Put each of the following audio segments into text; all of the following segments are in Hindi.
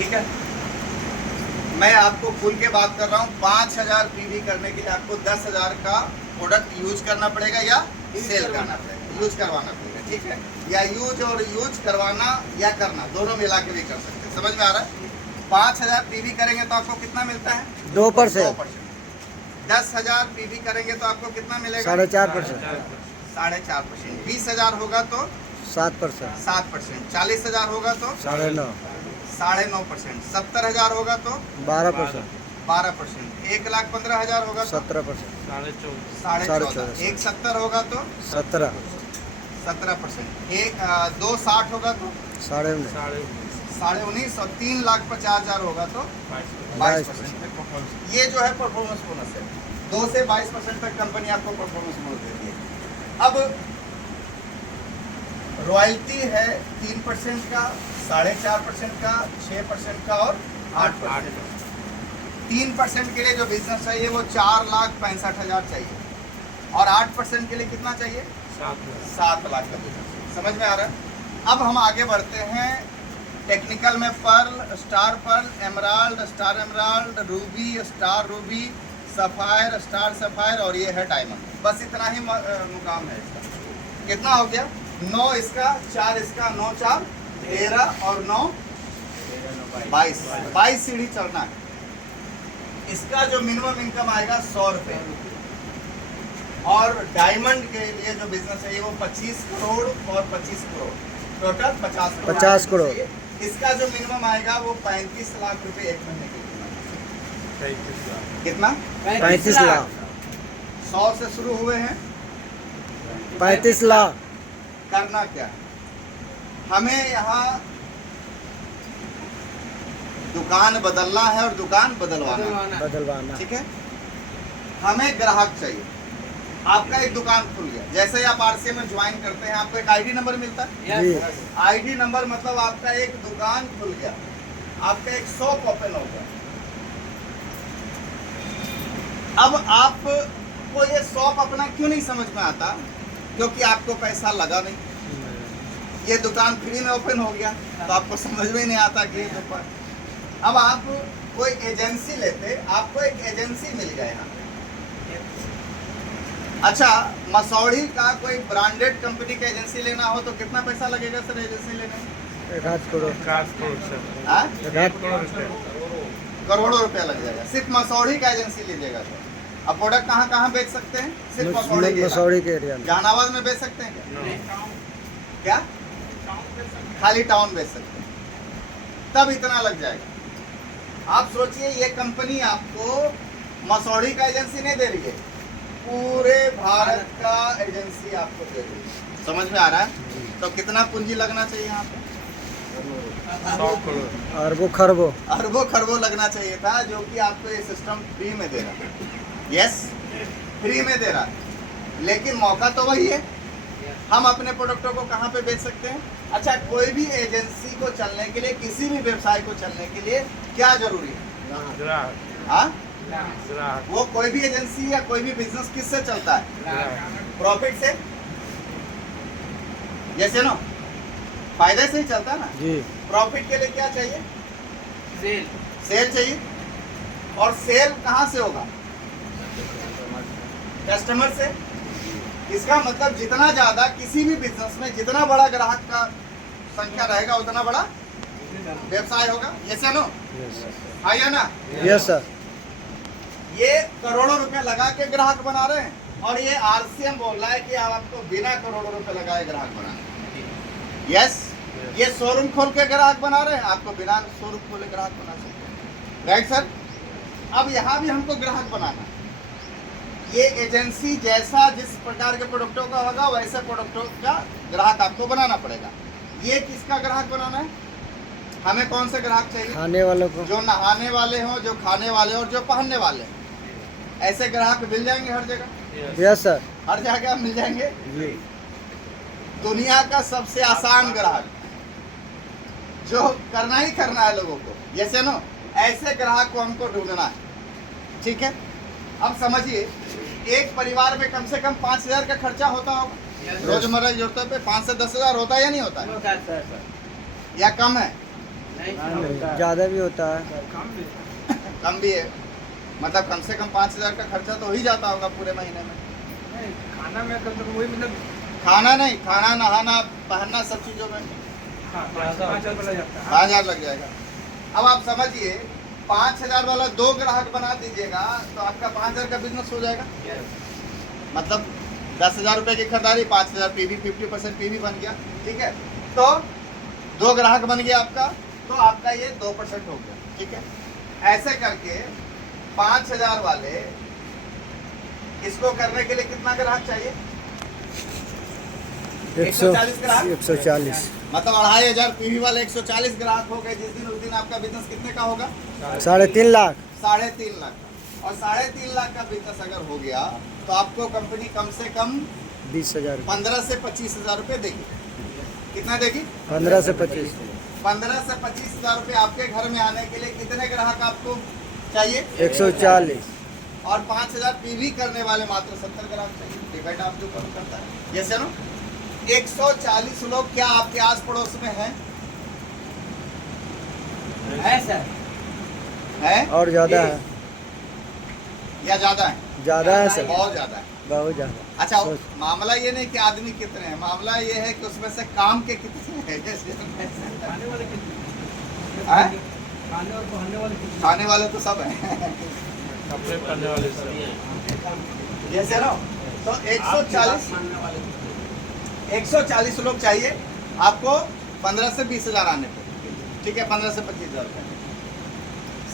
ठीक है, मैं आपको खुल के बात कर रहा हूँ। 5000 पीवी करने के लिए आपको 10,000 का प्रोडक्ट यूज करना पड़ेगा या सेल करना पड़ेगा, यूज करवाना पड़ेगा। ठीक है, या यूज और यूज करवाना या करना दोनों मिला के भी कर सकते हैं। समझ में आ रहा है? 5000 पीवी करेंगे तो आपको कितना मिलता है? 2%। 10,000 पीवी करेंगे तो आपको कितना मिलेगा? 4.5%। 4.5%। 20,000 होगा तो 7%। 7%। 40,000 होगा तो 9.5%। 9.5%। 70,000 होगा तो 12%। 12%। 1,15,000 होगा तो 17%। 14.5%। 1,70 होगा तो 17। 17%। 2,60 होगा तो 19.5। 19.5 और 3,50,000 होगा तो 22%। ये जो है परफॉर्मेंस बोनस है। 2 से 22% तक कंपनी आपको परफॉर्मेंस बोनस देती है। अब रॉयल्टी है 3% का, 4.5% का, 6% का और 8%। 3% के लिए जो बिजनेस चाहिए वो 4,65,000 चाहिए, और 8% के लिए कितना चाहिए? 7 लाख का बिजनेस। समझ में आ रहा है? अब हम आगे बढ़ते हैं टेक्निकल में। Pearl, star pearl, emerald, star emerald, ruby, star ruby, sapphire, star sapphire, और ये है डायमंड। बस इतना ही मुकाम है इसका। कितना हो गया? 9 इसका, 4 इसका, 9 4 13 और 9 22। 22 सीढ़ी चढ़ना है। इसका जो मिनिमम इनकम आएगा 100 रुपये, और डायमंड के लिए जो बिजनेस है वो 25 करोड़ और 25 करोड़, टोटल 50 करोड़। इसका जो मिनिमम आएगा वो 35 लाख रुपए एक महीने के लिए। कितना? 35 लाख। 100 से शुरू हुए हैं, 35 लाख। करना क्या है? हमें यहाँ दुकान बदलना है और दुकान बदलवाना। ठीक है, हमें ग्राहक चाहिए। आपका एक दुकान खुल गया, जैसे ही आप आरसीए में ज्वाइन करते हैं आपको एक आईडी नंबर मिलता है। आईडी नंबर मतलब आपका एक दुकान खुल गया, आपका एक शॉप ओपन हो गया। अब आपको ये शॉप अपना क्यों नहीं समझ में आता? क्योंकि आपको पैसा लगा नहीं। ये दुकान फ्री में ओपन हो गया तो आपको समझ में नहीं आता कि ये दुकान। अब आप कोई एजेंसी लेते, आपको एक एजेंसी मिल गया यहाँ। अच्छा, मसौढ़ी का कोई ब्रांडेड कंपनी का एजेंसी लेना हो तो कितना पैसा लगेगा सर एजेंसी लेने में? 1 करोड़। करोड़ों रुपया लग जाएगा सिर्फ मसौढ़ी का एजेंसी लीजिएगा तो। अब प्रोडक्ट कहाँ कहाँ बेच सकते हैं? सिर्फ मसौढ़ी के एरिया में। जहानाबाद में बेच सकते हैं क्या? खाली टाउन बेच सकते हैं, तब इतना लग जाएगा। आप सोचिए, ये कंपनी आपको मसौढ़ी का एजेंसी नहीं दे रही है, पूरे भारत का एजेंसी आपको दे रही है। समझ में आ रहा है? तो कितना पूंजी लगना चाहिए यहाँ पे? 100 करोड़। अरबों खरबों लगना चाहिए था, जो कि आपको ये सिस्टम फ्री में दे रहा है। यस, फ्री में दे रहा है, लेकिन मौका तो वही है। हम अपने प्रोडक्टों को कहाँ पे बेच सकते हैं? अच्छा, कोई भी एजेंसी को चलने के लिए, किसी भी व्यवसाय को चलने के लिए क्या जरूरी है? हाँ, वो कोई भी एजेंसी या कोई भी बिजनेस किससे चलता है? प्रॉफिट से, जैसे ना फायदे से ही चलता है ना जी। प्रॉफिट के लिए क्या चाहिए? सेल चाहिए। और सेल कहाँ से होगा? कस्टमर से। इसका मतलब जितना ज्यादा किसी भी बिजनेस में जितना बड़ा ग्राहक का संख्या रहेगा उतना बड़ा व्यवसाय होगा। यस या नो? हाँ या ना? Yes sir. ये करोड़ों रुपए लगा के ग्राहक बना रहे हैं, और ये आरसीएम बोल रहा है कि आपको बिना करोड़ों रुपए लगाए ग्राहक बनाना। यस, ये शोरूम खोल के ग्राहक बना रहे हैं, आपको बिना शोरूम खोले ग्राहक बना सकते हैं। Right sir? अब यहाँ भी हमको ग्राहक बनाना है। ये एजेंसी जैसा जिस प्रकार के प्रोडक्टों का होगा वैसे प्रोडक्टों का ग्राहक आपको बनाना पड़ेगा। ये किसका ग्राहक बनाना है? हमें कौन से ग्राहक चाहिए? खाने वालों को। जो नहाने वाले हों, जो खाने वाले और जो पहनने वाले हैं। ऐसे ग्राहक मिल जाएंगे हर जगह। Yes sir. हर जगह मिल जाएंगे जी। दुनिया का सबसे आसान ग्राहक, जो करना ही करना है लोगों को, जैसे नो ऐसे ग्राहक को हमको ढूंढना है। ठीक है, अब समझिए, एक परिवार में कम से कम 5,000 का खर्चा होता होगा रोजमर्रा की जरूरतों पे। 5 से 10,000 होता है या नहीं होता है? या कम है? ज़्यादा भी होता है। कम भी है, मतलब कम से कम 5,000 का खर्चा तो हो ही जाता होगा पूरे महीने में। खाना में कम से कम वही मतलब खाना नहीं, खाना नहाना पहनना सब चीज़ों में 5,000 लग जाता है। 5,000 लग जाएगा। अब आप समझिए 5,000 वाला 2 ग्राहक बना दीजिएगा तो आपका 5,000 का बिजनेस हो जाएगा। मतलब 10,000 रुपये की खरीदारी, 5,000 पीवी, 50% पीवी बन गया। ठीक है, तो 2 ग्राहक बन गया आपका, तो आपका ये 2% हो गया। ठीक है, ऐसे करके 5,000 वाले इसको करने के लिए कितना ग्राहक चाहिए? 140 ग्राहक। 140। मतलब 2,500 पीवी वाले 140 ग्राहक हो गए जिस दिन, उस दिन आपका बिजनेस कितने का होगा? 3.5 लाख। 3.5 लाख का। और 3.5 लाख का बिजनेस अगर हो गया तो आपको कंपनी कम से कम 20,000। 15 से 25,000 रुपये देगी। कितना देगी? 15 से 25। 15 से 25,000 रुपये आपके घर में आने के लिए कितने ग्राहक आपको चाहिए? 140। और 5,000 पीवी करने वाले मात्र 70 ग्राहक चाहिए। डिपेंड आपके ऊपर करता है। जैसे ना 140 लोग क्या आपके आस पड़ोस में हैं? है सर। है और ज़्यादा है। या ज़्यादा है? ज़्यादा है सर, बहुत ज़्यादा है। बहुत ज़्यादा। अच्छा, मामला ये नहीं कि आदमी कितने हैं, मामला ये है कि उसमें से काम के कितने हैं। जैसे खाने वाले कितने? हैं? खाने और पहनने वाले कितने? खाने वाले तो सब हैं। कपड़े पहनने वाले सब। जैसे ना तो 140 मानने वाले 140 लोग चाहिए आपको 15 से 20,000 आने पे। ठीक है, 15 से 25,000 रुपये।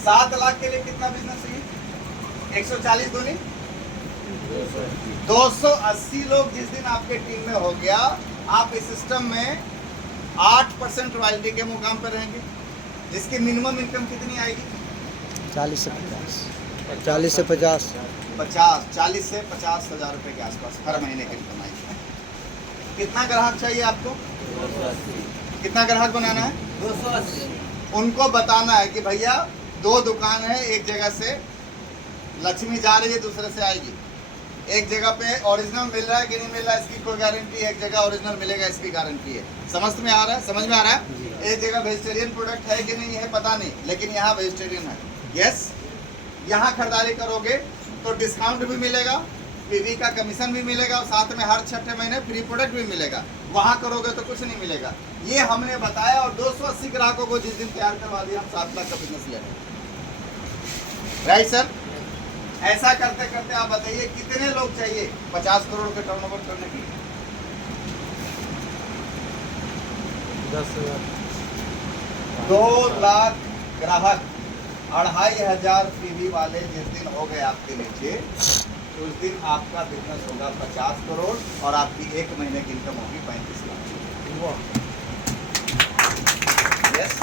7 लाख के लिए कितना बिजनेस चाहिए? 140 दूनी 280 लोग जिस दिन आपके टीम में हो गया, आप इस सिस्टम में 8% रॉयल्टी के मुकाम पर रहेंगे, जिसकी मिनिमम इनकम कितनी आएगी? 40 से 50। 40 से 50। 40 से 50,000 रुपये के आसपास हर महीने की इनकम आएगी। कितना ग्राहक चाहिए आपको? 280। कितना ग्राहक बनाना है? 280। उनको बताना है कि भैया 2 दुकान है, एक जगह से लक्ष्मी जा रही है, दूसरे से आएगी। एक जगह पे ओरिजिनल मिल रहा है कि नहीं मिल रहा है इसकी कोई गारंटी है, एक जगह ओरिजिनल मिलेगा इसकी गारंटी है। समझ में आ रहा है? समझ में आ रहा है? एक जगह वेजिटेरियन प्रोडक्ट है कि नहीं है पता नहीं, लेकिन यहाँ वेजिटेरियन है। यस, यहाँ खरीदारी करोगे तो डिस्काउंट भी मिलेगा, पीवी का कमीशन भी मिलेगा, और साथ में हर 6 महीने फ्री प्रोडक्ट भी मिलेगा। वहाँ करोगे तो कुछ नहीं मिलेगा। ये हमने बताया, और 280 ग्राहकों को जिस दिन तैयार करवा दिया, हम 7 लाख का बिजनेस ले रहे हैं। Right sir? ऐसा करते करते आप बताइए कितने लोग चाहिए 50 करोड़ के टर्नओवर करने के लिए? 10,000। 2 लाख ग्राहक 2,500 पीवी वाले जिस दिन हो गए आपके नीचे, उस दिन आपका बिजनेस होगा 50 करोड़ और आपकी 1 महीने की इनकम होगी 35 लाख। Yes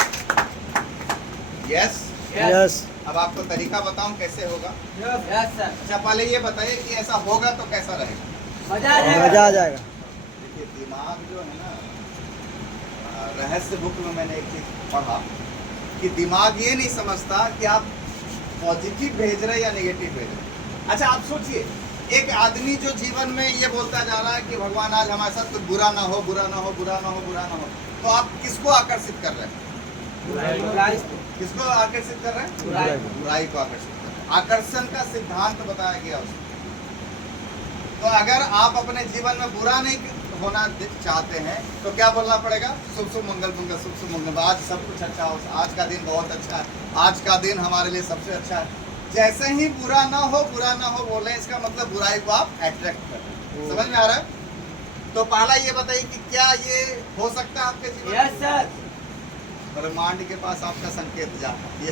yes. यस। अब आपको तरीका बताऊं कैसे होगा? Yes sir. अच्छा, पहले ये बताइए कि ऐसा होगा तो कैसा रहेगा? मजा आ जाएगा। मज़ा आ जाएगा। देखिए, दिमाग जो है ना, रहस्य बुक में मैंने एक चीज पढ़ा कि दिमाग ये नहीं समझता कि आप पॉजिटिव भेज रहे या नेगेटिव भेज रहे। अच्छा, आप सोचिए, एक आदमी जो जीवन में ये बोलता जा रहा है कि भगवान आज हमारे साथ कुछ बुरा ना हो, बुरा ना हो, बुरा ना हो, बुरा ना हो, तो आप किसको आकर्षित कर रहे हैं? बुराई। किसको आकर्षित कर रहे हैं? बुराई। बुराई को आकर्षित कर रहे हैं। आकर्षण का सिद्धांत बताया गया उसमें। तो अगर आप अपने जीवन में बुरा नहीं होना चाहते हैं तो क्या बोलना पड़ेगा? शुभ शुभ मंगल मंगल, शुभ शुभ मंगल, आज सब कुछ अच्छा हो, आज का दिन बहुत अच्छा है, आज का दिन हमारे लिए सबसे अच्छा है। जैसे ही बुरा ना हो, बुरा ना हो बोले, इसका मतलब बुराई को आप अट्रैक्ट कर रहे हैं। समझ में आ रहा है? तो पहला ये बताइए कि क्या ये हो सकता है आपके जीवन में? Yes sir. ब्रह्मांड के पास आपका संकेत जा रहा है। ये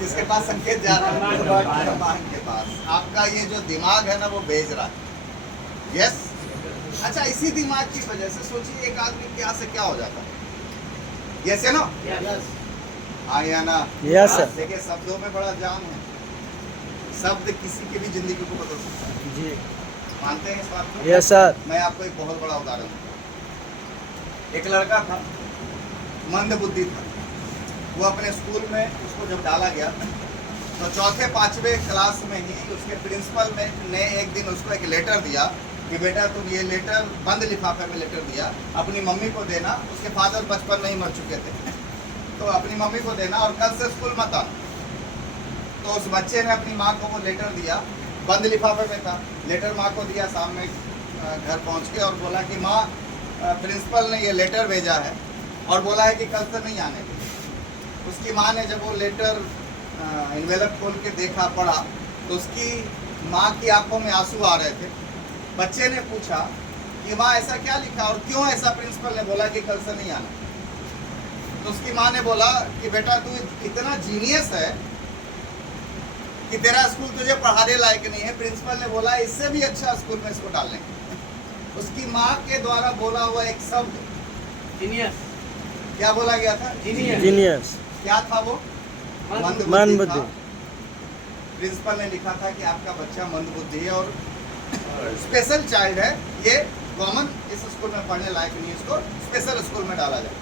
किसके पास संकेत जा रहा है? ब्रह्मांड के पास आपका ये जो दिमाग है ना, वो भेज रहा है। यस। अच्छा, इसी दिमाग की वजह से सोचिए एक आदमी क्या से क्या हो जाता है। यस है ना? यस। हाँ या ना? Yes sir. देखिए, शब्दों में बड़ा जान है। शब्द किसी की भी जिंदगी को बदल सकता है। जी। मानते हैं इस बात को? Yes sir. मैं आपको एक बहुत बड़ा उदाहरण दूं। एक लड़का था, मंद बुद्धि था। वो अपने स्कूल में, उसको जब डाला गया तो 4-5वें क्लास में ही उसके प्रिंसिपल ने एक दिन उसको एक लेटर दिया कि बेटा तुम ये लेटर, बंद लिफाफे में लेटर दिया, अपनी मम्मी को देना। उसके फादर बचपन में ही मर चुके थे। तो अपनी मम्मी को देना और कल से स्कूल मत आना। तो उस बच्चे ने अपनी माँ को वो लेटर दिया, बंद लिफाफे में था। लेटर माँ को दिया, सामने घर पहुँच के और बोला कि माँ, प्रिंसिपल ने ये लेटर भेजा है और बोला है कि कल से नहीं आने देंगे। उसकी माँ ने जब वो लेटर इन्वेलप खोल के देखा, पढ़ा, तो उसकी माँ की आंखों में आंसू आ रहे थे। बच्चे ने पूछा कि माँ ऐसा क्या लिखा और क्यों ऐसा प्रिंसिपल ने बोला कि कल से नहीं आना। तो उसकी माँ ने बोला कि बेटा तू इतना जीनियस है कि तेरा स्कूल तुझे पढ़ाने लायक नहीं है, प्रिंसिपल ने बोला इससे भी अच्छा स्कूल में इसको डालने। उसकी माँ के द्वारा बोला हुआ एक शब्द जीनियस, क्या बोला गया था? जीनियस। क्या था वो? मंदबुद्धि। प्रिंसिपल ने लिखा था कि आपका बच्चा मंदबुद्धि है और स्पेशल चाइल्ड है, ये कॉमन इस स्कूल में पढ़ने लायक नहीं है, इसको स्पेशल स्कूल में डाला जाए।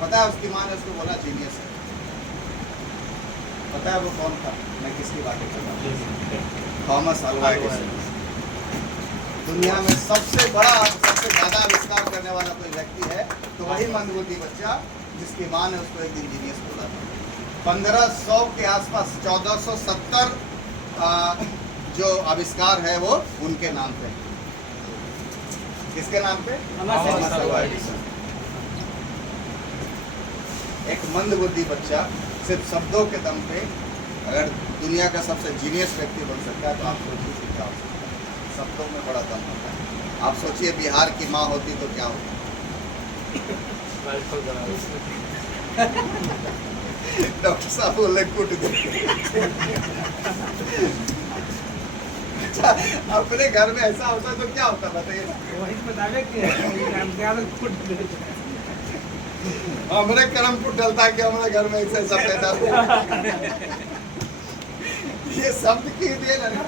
पता है उसकी माँ ने उसको बोला जीनियस है। पता है वो कौन था? मैं किसकी बात कर रहा हूँ? Thomas Alva Edison. दुनिया में सबसे बड़ा, सबसे ज़्यादा आविष्कार करने वाला कोई व्यक्ति है तो वही मंदबुद्धि बच्चा जिसकी माँ ने उसको एक दिन जीनियस बोला था। 1500 के आसपास 1470 जो आविष्कार है वो उनके नाम पे। किसके नाम पे? Thomas Alva Edison. एक मंदबुद्धि बच्चा सिर्फ शब्दों के दम पे अगर दुनिया का सबसे जीनियस व्यक्ति बन सकता है तो आप सोचिए कि क्या हो सकता है। शब्दों में बड़ा दम होता है। आप सोचिए बिहार की माँ होती तो क्या होता। डॉक्टर साहब बोले कुट दे। अच्छा, अपने घर में ऐसा होता तो क्या होता बताइए ना। हमारे कर्म को डलता है कि हमारे घर में ऐसे सब पैदा। ये शब्द की देन है ना,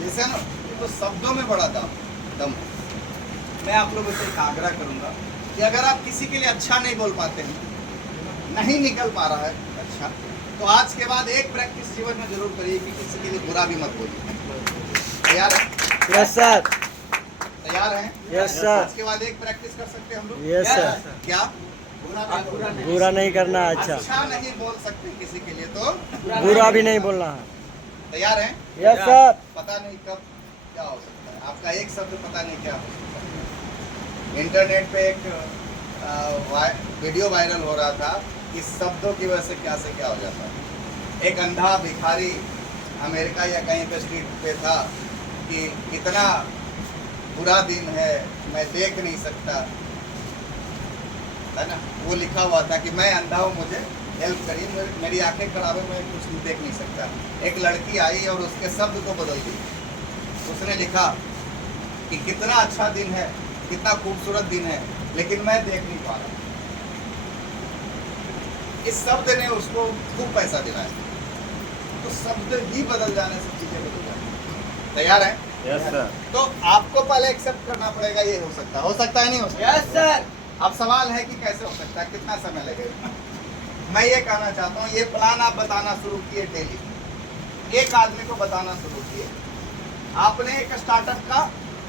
जैसे ना, तो शब्दों में बड़ा दम। मैं आप लोगों से एक आग्रह करूंगा कि अगर आप किसी के लिए अच्छा नहीं बोल पाते हैं, नहीं निकल पा रहा है अच्छा, तो आज के बाद एक प्रैक्टिस जीवन में जरूर करिए कि किसी के लिए बुरा भी मत बोलिए। तैयार है? Yes sir. तैयार हैं? Yes sir. आज के बाद एक प्रैक्टिस कर सकते हैं हम लोग। Yes sir. क्या? बुरा नहीं करना। अच्छा, अच्छा नहीं बोल सकते किसी के लिए तो बुरा भी नहीं बोलना है। तैयार हैं? Yes sir. पता नहीं कब क्या हो सकता है, आपका एक शब्द पता नहीं क्या हो सकता है। इंटरनेट पे एक वीडियो वायरल हो रहा था कि शब्दों की वजह से क्या से क्या हो जाता है। एक अंधा भिखारी अमेरिका या कहीं पे स्ट्रीट पे था कि इतना बुरा दिन है मैं देख नहीं सकता, है ना। वो लिखा हुआ था कि मैं अंधा हूँ, मुझे हेल्प करिए, मेरी आंखें खराब है, मैं कुछ देख नहीं सकता। एक लड़की आई और उसके शब्द को बदल दी। उसने लिखा कि कितना अच्छा दिन है, कितना खूबसूरत दिन है, लेकिन मैं देख नहीं पा रहा। इस शब्द ने उसको खूब पैसा दिलाया। तो शब्द ही बदल जाने से चीजें बदल जाती। तैयार है? Yes sir. तो आपको पहले एक्सेप्ट करना पड़ेगा ये हो सकता है नहीं हो सकता? Yes sir. अब सवाल है कि कैसे हो सकता है, कितना समय लगेगा। मैं ये कहना चाहता हूँ, ये प्लान आप बताना शुरू किए डेली, एक आदमी को बताना शुरू किए। आपने एक स्टार्टअप का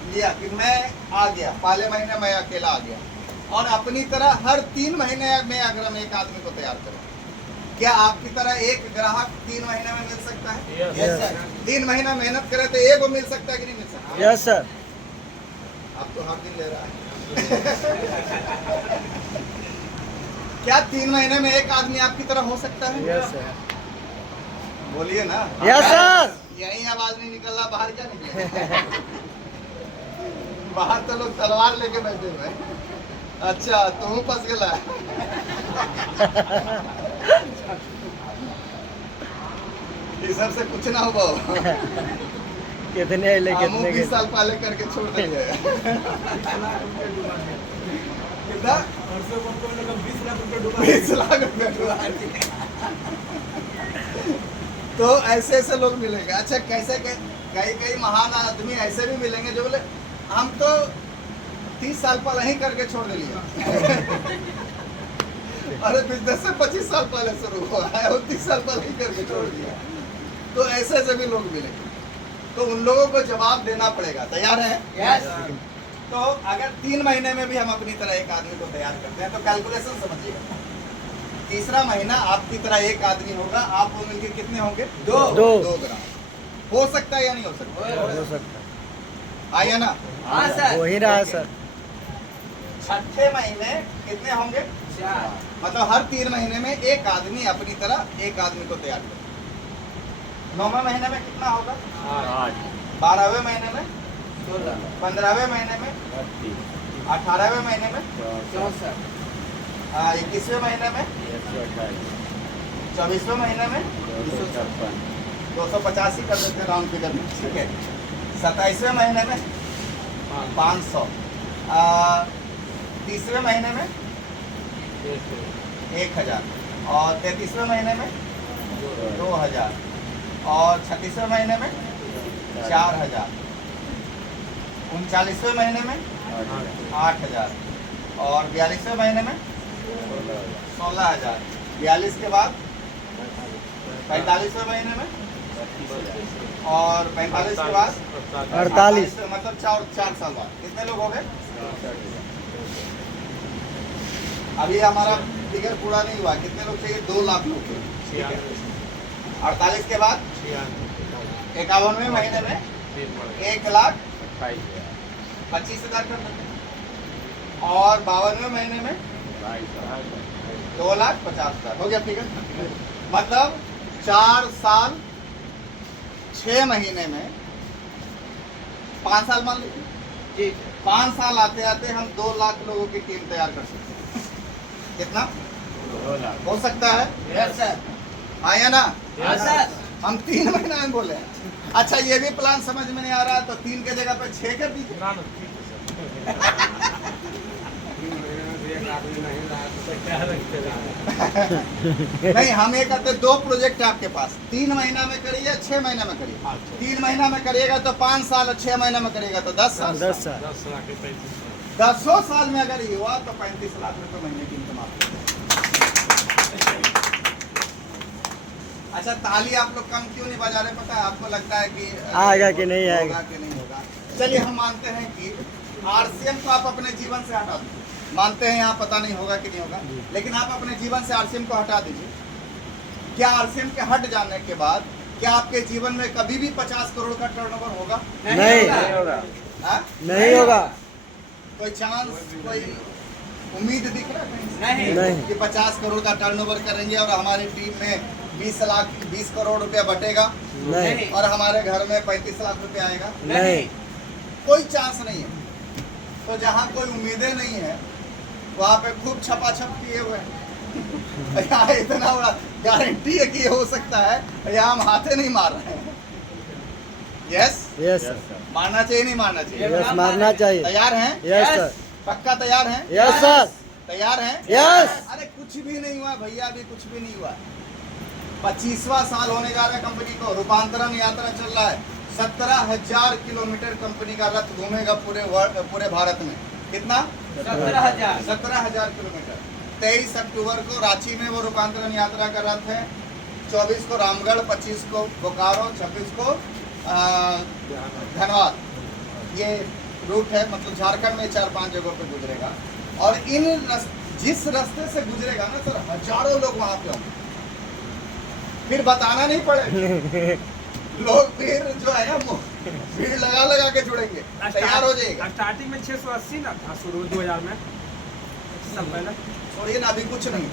लिया कि मैं आ गया, पहले महीने मैं अकेला आ गया, और अपनी तरह हर 3 महीने में अगर हम एक आदमी को तैयार करें, क्या आपकी तरह एक ग्राहक 3 महीने में मिल सकता है? Yes sir. 3 महीना मेहनत करे तो एक वो मिल सकता है कि नहीं मिल सकता? Yes sir. आप तो हर दिन ले रहा है। क्या 3 महीने में एक आदमी आपकी तरह हो सकता है? Yes sir. बोलिए ना। Yes sir. यही आवाज नहीं निकल रहा, बाहर क्या निकले? बाहर तो लोग तलवार लेके बैठे हुए हैं। अच्छा, तुम फंस गया। ये सबसे कुछ ना हुआ। कितने ले हम कितने 20 साल पहले करके छोड़ दिए। कितना? 20 लाख रुपए डुबा दिए। तो ऐसे ऐसे लोग मिलेंगे। अच्छा, कैसे कई महान आदमी ऐसे भी मिलेंगे जो बोले हम तो 30 साल पहले ही करके छोड़ दिए। अरे बिजनेस से 25 साल पहले शुरू हुआ है और 30 साल पहले ही करके छोड़ दिया। तो ऐसे ऐसे भी लोग मिलेंगे, तो उन लोगों को जवाब देना पड़ेगा। तैयार है? यस। तो अगर 3 महीने में भी हम अपनी तरह एक आदमी को तैयार करते हैं तो कैलकुलेशन समझिएगा। तीसरा महीना आपकी तरह एक आदमी होगा, आप वो मिलकर कितने होंगे? दो। 2 ग्राम। हो सकता है या नहीं हो सकता? हो सकता आया ना? हाँ है, सर। हो ही रहा है सर। छठे महीने कितने होंगे? 4। मतलब हर 3 महीने में एक आदमी अपनी तरह एक आदमी को तैयार करे। 9वें महीने में कितना होगा? 12वें महीने में, 16। 15वें महीने में, 18वें महीने में, 64। 21वें महीने में, 24वें महीने में, 285 कर देते हैं राउंड फिगर में, ठीक है। 27वें महीने में 500, 30वें महीने में 1000, और 33वें महीने में 2000, और 36वें महीने में 4000, 39वें महीने में 8000, और 42वें महीने में 16000, 42 के बाद 45वें महीने में, और 45 के बाद 48। मतलब 4 साल बाद कितने लोग हो गए? अभी हमारा फिगर पूरा नहीं हुआ, कितने लोग चाहिए? 2 लाख लोग चाहिए, ठीक है। 48 के बाद 51वें महीने में 1,25,000 कर देते हैं, और 52वें महीने में 2,50,000 हो गया फिगर। मतलब 4 साल 6 महीने में 5 साल मान लीजिए, ठीक है। 5 साल आते आते हम 2 लाख लोगों की टीम तैयार कर सकते हैं। कितना हो सकता है? Yes sir. आया ना? हाँ सर। हम 3 महीना में बोले हैं। अच्छा, ये भी प्लान समझ में नहीं आ रहा तो 3 के जगह पे 6 कर दीजिए। नहीं, हम ये कहते 2 प्रोजेक्ट है आपके पास, 3 महीना में करिए, 6 महीना में करिए। 3 महीना में करिएगा तो 5 साल, और 6 महीना में करिएगा तो 10 साल। 10 साल। 10 साल में अगर ये हुआ तो 35 लाख रुपए महीने की इनकम आपको। अच्छा, ताली आप लोग कम क्यों नहीं बजा रहे? पता है आपको? लगता है कि आएगा कि नहीं आएगा? होगा कि नहीं होगा? चलिए, हम मानते हैं कि आरसीएम को आप अपने जीवन से हटा दीजिए। मानते हैं यहाँ पता नहीं होगा कि नहीं होगा, लेकिन आप अपने जीवन से आरसीएम को हटा दीजिए। क्या आरसीएम के हट जाने के बाद क्या आपके जीवन में कभी भी 50 करोड़ का टर्नओवर होगा? नहीं हाँ? नहीं होगा। कोई चांस, कोई उम्मीद दिख रहा है कहीं? नहीं। कि 50 करोड़ का टर्नओवर करेंगे और हमारी टीम में 20 करोड़ रुपया बटेगा नहीं और हमारे घर में 35 लाख रुपया आएगा? नहीं। कोई चांस नहीं है। तो जहाँ कोई उम्मीदें नहीं है वहाँ पे खूब छपाछप किए हुए हैं। यहाँ इतना बड़ा गारंटी है कि ये हो सकता है, यहाँ हम हाथे नहीं मार रहे हैं। Yes, yes sir. मारना चाहिए नहीं मारना चाहिए? यस, मारना चाहिए। तैयार हैं? Yes sir. पक्का तैयार हैं? Yes sir. तैयार हैं? यस। अरे कुछ भी नहीं हुआ भैया, अभी कुछ भी नहीं हुआ। 25वां साल होने जा रहा है कंपनी को, रूपांतरण यात्रा चल रहा है। 17,000 किलोमीटर कंपनी का रथ घूमेगा पूरे भारत में। कितना? 17,000। 17,000 किलोमीटर। 23 अक्टूबर को रांची में वो रूपांतरण यात्रा का रथ है। 24 को रामगढ़, 25 को बोकारो, 26 को धनबाद। ये रूट है, मतलब झारखंड में 4-5 जगहों पे गुजरेगा। और जिस रास्ते से गुजरेगा ना सर, हजारों लोग वहाँ पे होंगे। फिर बताना नहीं पड़ेगा, लोग फिर जो है ना भीड़ लगा लगा के जुड़ेंगे। तैयार हो जाएगा। स्टार्टिंग में 680 ना था शुरू 2000 में, सब पहले छोड़िए ना, अभी कुछ नहीं,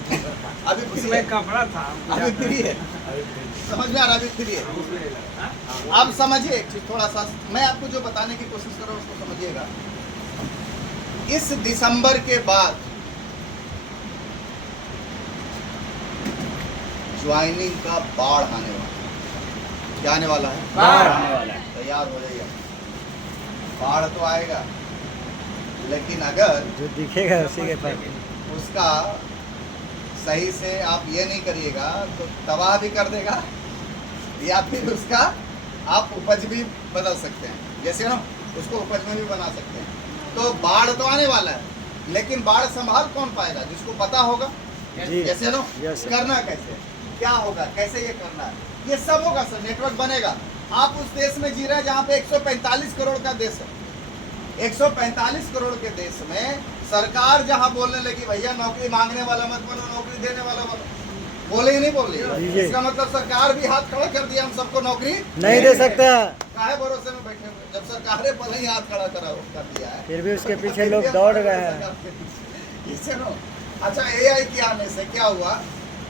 अभी फ्री उसमें है, कपड़ा था। अभी फ्री है। समझ में आ रहा है? अभी फ्री है। आप समझिए एक चीज, थोड़ा सा मैं आपको जो बताने की कोशिश कर रहा हूँ उसको समझिएगा। इस दिसंबर के बाद ज्वाइनिंग का बाढ़ आने वाला है। क्या आने वाला है? बाढ़। तैयार हो जाइए। बाढ़ तो आएगा, लेकिन अगर जो दिखेगा उसी के पास। उसका सही से आप ये नहीं करिएगा तो तबाह भी कर देगा, या फिर उसका आप उपज भी बदल सकते हैं। जैसे ना उसको उपज में भी बना सकते हैं। तो बाढ़ तो आने वाला है, लेकिन बाढ़ संभाल कौन पाएगा? जिसको पता होगा। जी। जैसे ना यस सर। करना कैसे, क्या होगा, कैसे ये करना है, ये सब होगा सर। नेटवर्क बनेगा। आप उस देश में जी रहे हैं जहाँ पे 145 करोड़ का देश है। 145 करोड़ के देश में सरकार जहाँ बोलने लगी भैया नौकरी मांगने वाला मत बनो, नौकरी देने वाला बनो, बोले ही नहीं बोल रही। जी। इसका मतलब सरकार भी हाथ खड़ा कर दिया, हम सबको नौकरी नहीं दे सकता, काहे भरोसे में बैठे हुए, जब सरकार ने पहले ही हाथ खड़ा कर दिया है। फिर भी उसके पीछे लोग दौड़ रहे हैं। इससे नो अच्छा एआई के आने से क्या हुआ,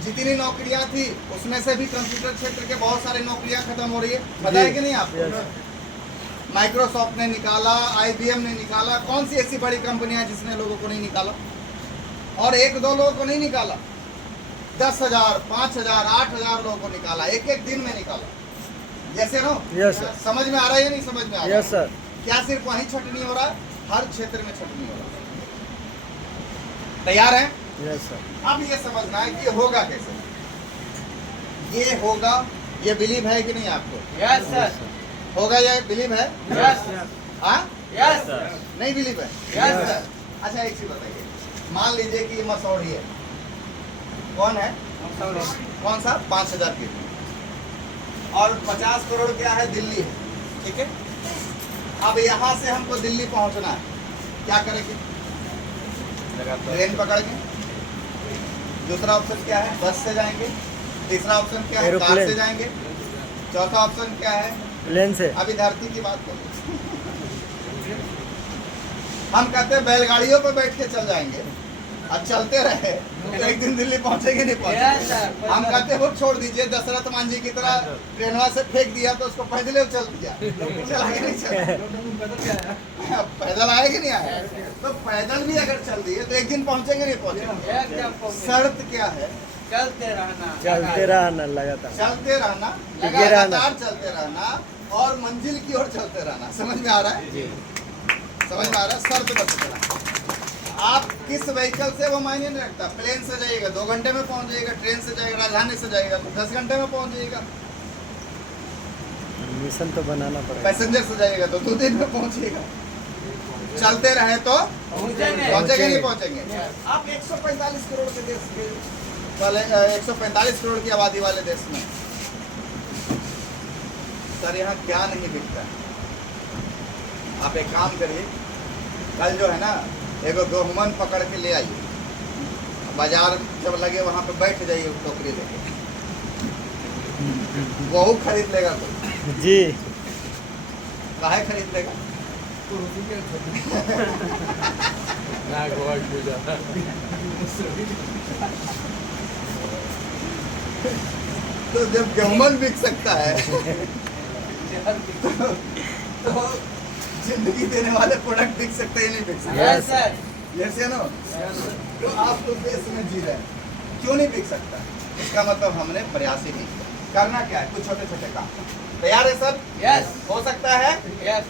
जितनी नौकरियां थी उसमें से भी कंप्यूटर क्षेत्र के बहुत सारी नौकरियां खत्म हो रही है, पता है कि नहीं आपको? माइक्रोसॉफ्ट ने निकाला, IBM ने निकाला, कौन सी ऐसी बड़ी कंपनियां जिसने लोगों को नहीं निकाला? और एक दो लोगों को नहीं निकाला, 10,000, 5,000, 8,000 लोगों को निकाला, एक एक दिन में निकाला। जैसे नो यस सर, समझ में आ रहा है या नहीं समझ में आ रहा है? यस सर, क्या सिर्फ वहीं छटनी हो रहा है, हर क्षेत्र में छटनी हो रहा है। तैयार है? यस सर, अब ये समझना है कि ये होगा कैसे, ये होगा, ये बिलीव है कि नहीं आपको? यस सर, होगा, ये बिलीव है? यस हाँ यस सर, नहीं बिलीव है? Yes sir. अच्छा एक चीज बताइए, मान लीजिए कि ये मसौड़ी है, कौन है? कौन सा? 5,000 की, और 50 करोड़ क्या है? दिल्ली है, ठीक है। अब यहाँ से हमको दिल्ली पहुँचना है, क्या करेंगे? ट्रेन पकड़ेंगे। दूसरा ऑप्शन क्या है? बस से जाएंगे। तीसरा ऑप्शन क्या है? Car aeroplane. से जाएंगे। चौथा ऑप्शन क्या है? प्लेन से। अभी धरती की बात करो। हम कहते हैं बैलगाड़ियों पर बैठ के चल जाएंगे, अब चलते रहे तो एक दिन दिल्ली पहुंचेंगे नहीं Yes, पहुंचेंगे। sir. हम कहते हैं वो छोड़ दीजिए, दशरथ मांझी की तरह ट्रेनवा से फेंक दिया तो उसको पैदल चल दिया, चला के नहीं चला, पैदल आए कि नहीं आए? तो पैदल भी अगर चल दिए तो एक दिन पहुंचेंगे नहीं पहुंचेंगे। एकदम पहुंचे। शर्त क्या है? चलते रहना, चलते रहना लगातार। चलते रहना, लगे रहना। लगातार चलते रहना और मंजिल की ओर चलते रहना। समझ में आ रहा है? समझ में आ रहा है? शर्त बता, आप किस व्हीकल से वो मायने नहीं रखता। प्लेन से जाइएगा 2 घंटे में पहुंच जाइएगा, ट्रेन से जाएगा, राजधानी से जाएगा तो 10 घंटे में पहुंच जाइएगा, मिशन तो बनाना पड़ेगा। पैसेंजर से जाइएगा तो 2 दिन में पहुंचिएगा। चलते रहे तो पहुंचेंगे। पहुंचेंगे नहीं पहुंचेंगे। आप 145 करोड़ के देश के वाले 145 करोड़ की आबादी वाले देश में सर यहाँ क्या नहीं बिकता है? आप एक काम करिए, कल जो है ना एगो गेहूं पकड़ के ले आइए, बाजार जब लगे वहां पे बैठ जाइए टोकरी लेके, वो खरीद लेगा कोई? जी, काहे खरीद लेगा? तो जब गेहूं बिक सकता है तो जिंदगी देने वाले प्रोडक्ट बिक सकते ही नहीं बिक सकते। यस सर, जैसे ना तो आप तो देश में जी रहे हैं, क्यों नहीं बिक सकता? इसका मतलब हमने प्रयास ही नहीं किया। करना क्या है? कुछ छोटे छोटे काम। तैयार है सर? यस हो सकता है? यस,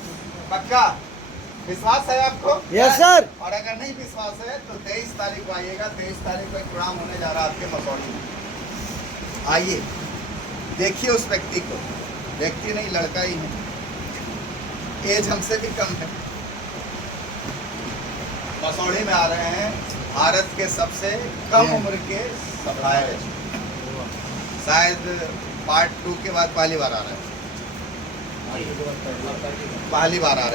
पक्का विश्वास है आपको? Yes sir. और अगर नहीं विश्वास है तो 23 तारीख को आइएगा। 23 तारीख को एक प्रोग्राम होने जा रहा है आपके मसौड़ी में। आइए देखिए उस व्यक्ति को, व्यक्ति नहीं लड़का ही है, एज हमसे भी कम है, मसौड़ी में आ रहे हैं, भारत के सबसे कम उम्र के सप्लायर, शायद पार्ट 2 के बाद पहली बार आ रहा है, पहली बार आ रहा है।